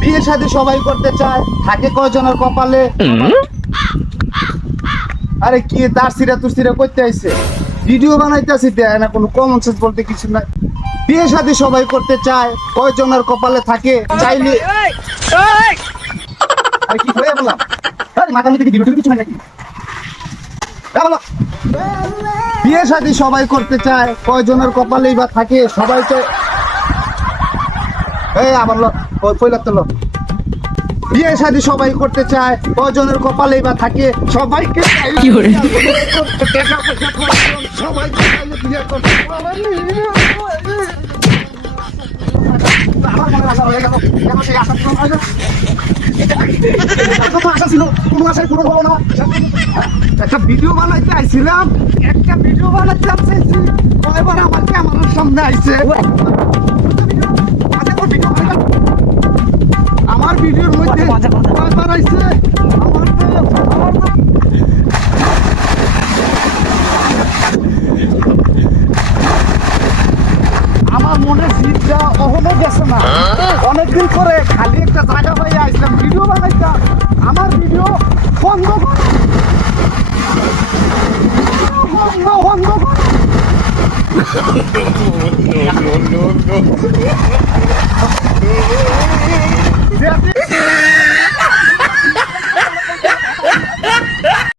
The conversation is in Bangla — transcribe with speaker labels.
Speaker 1: বিয়ে শাদী সবাই করতে চায় থাকে কয়জনের কপালে? আরে কি তার সিরা তুর সিরা করতে আইছে? ভিডিও বানাইতেছি দেয় না কোনো কমন সেন্স বলতে কিছু নাই। বিয়ে শাদী সবাই করতে চায় কয়জনের কপালে থাকে চাইলে আরে কি হয়ে বললাম আরে মাথা মধ্যে ভিডিও কিছু নাকি? বিয়ে শাদী সবাই করতে চায় কয়জনের কপালেই বা থাকে সবাই তো এই আবার লো পয়লা তো লো। বিয়ে শাদী সবাই করতে চায় কয়জনের কপালেই বা থাকে সবাইকে একটা ভিডিও বানাইতে আইছিলাম একটা ভিডিও বানাইতে চাইছি কয়বার আমার ক্যামেরার সামনে আইছে? আমার মনে জিতটা অহনো গেছে না অনেকদিন করে খালি একটা জায়গা পাই আসলাম ভিডিও বানাইতাম আমার ভিডিও বন্ধ কর বন্ধ বন্ধ কর